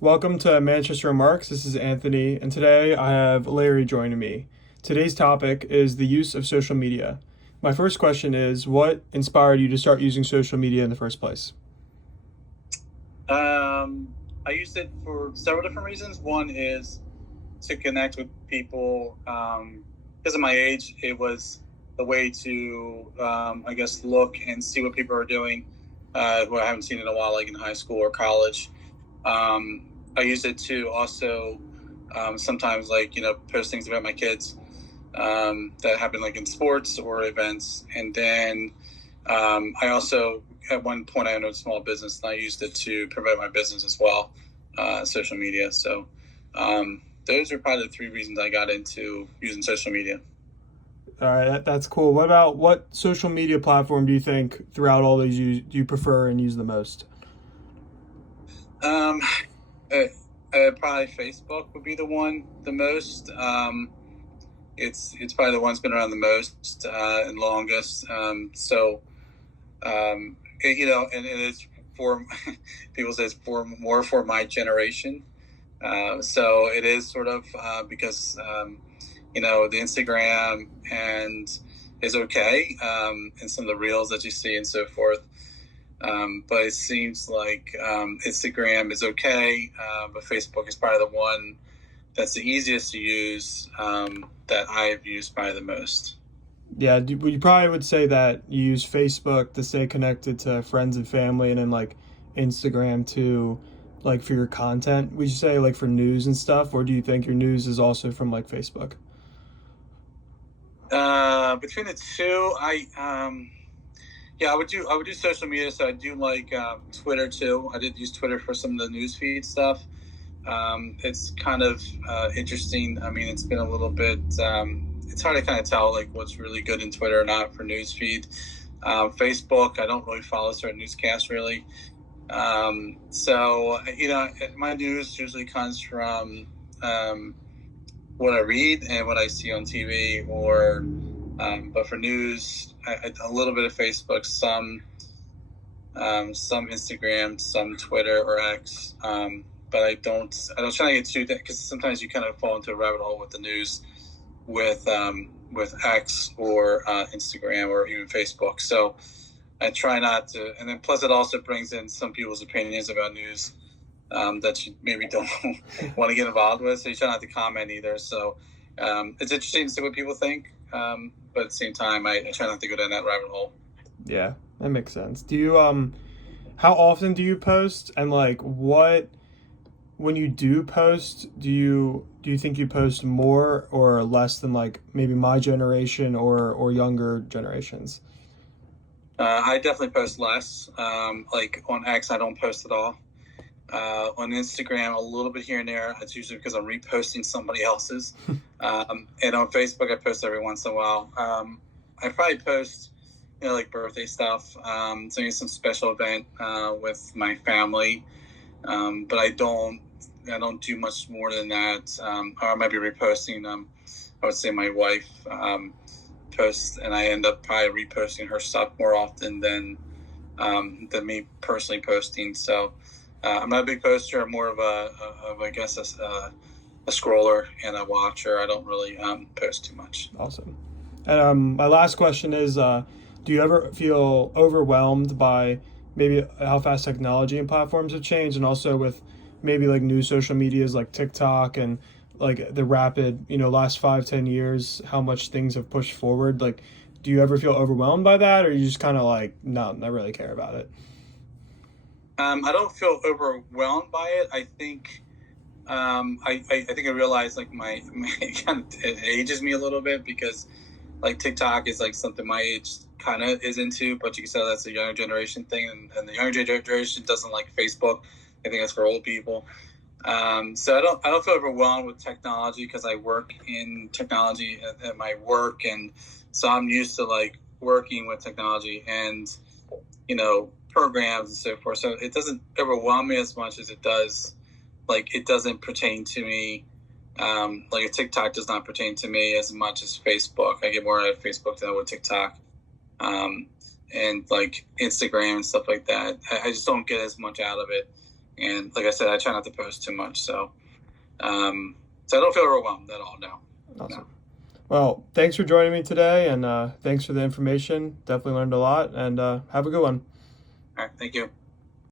Welcome to Manchester Remarks. This is Anthony, and today I have Larry joining me. Today's topic is the use of social media. My first question is, what inspired you to start using social media in the first place? I used it for several different reasons. One is to connect with people. Because of my age, it was a way to, I guess, look and see what people are doing who I haven't seen in a while, like in high school or college. I used it to also sometimes, like, post things about my kids that happen, like in sports or events. And then I also, at one point, I owned a small business, and I used it to promote my business as well, social media. So those are probably the three reasons I got into using social media. All right, that's cool. What social media platform do you think throughout all these do you prefer and use the most? Um, uh, Probably Facebook would be the most. It's probably the one that's been around the most and longest. And it's for people say it's for more for my generation. So it is sort of because the Instagram and is okay, and some of the reels that you see and so forth. But it seems like Instagram is okay, but Facebook is probably the one that's the easiest to use, that I've used probably the most. Yeah, you probably would say that you use Facebook to stay connected to friends and family, and then like Instagram to like for your content. Would you say like for news and stuff, or do you think your news is also from like Facebook? Between the two, I would do social media. So I do like Twitter too. I did use Twitter for some of the newsfeed stuff. It's kind of interesting. I mean, it's been a little bit. It's hard to kind of tell like what's really good in Twitter or not for newsfeed. Facebook, I don't really follow certain newscasts really. My news usually comes from what I read and what I see on TV, or but for news, a little bit of Facebook, some Instagram, some Twitter or X. But I don't try to get too, because sometimes you kind of fall into a rabbit hole with the news with X or Instagram or even Facebook. So I try not to, and then plus it also brings in some people's opinions about news that you maybe don't want to get involved with. So you try not to comment either. So it's interesting to see what people think, but at the same time, I try not to go down that rabbit hole. Yeah, that makes sense. Do you how often do you post, and like what when you do post, do you think you post more or less than like maybe my generation or younger generations? I definitely post less. Like on X, I don't post at all. On Instagram, a little bit here and there. It's usually because I'm reposting somebody else's. And on Facebook, I post every once in a while. I probably post, like birthday stuff, doing some special event with my family. But I don't do much more than that. Or I might be reposting. I would say my wife posts, and I end up probably reposting her stuff more often than me personally posting. So I'm not a big poster. I'm more of I guess, a scroller and a watcher. I don't really post too much. Awesome. And my last question is, do you ever feel overwhelmed by maybe how fast technology and platforms have changed, and also with maybe like new social medias like TikTok and like the rapid, last 5, 10 years, how much things have pushed forward? Like, do you ever feel overwhelmed by that, or you just kind of like, no, not really care about it? I don't feel overwhelmed by it. I think I think I realize like my kind of, it ages me a little bit, because like TikTok is like something my age kind of is into, but you can tell that's a younger generation thing, and the younger generation doesn't like Facebook. I think that's for old people. So I don't feel overwhelmed with technology, because I work in technology at my work, and so I'm used to like working with technology and programs and so forth. So it doesn't overwhelm me as much as it does. Like, it doesn't pertain to me. Like a TikTok does not pertain to me as much as Facebook. I get more out of Facebook than I would TikTok, and like Instagram and stuff like that. I just don't get as much out of it. And like I said, I try not to post too much. So I don't feel overwhelmed at all. No. Awesome. Well, thanks for joining me today, and thanks for the information. Definitely learned a lot, and have a good one. All right. Thank you.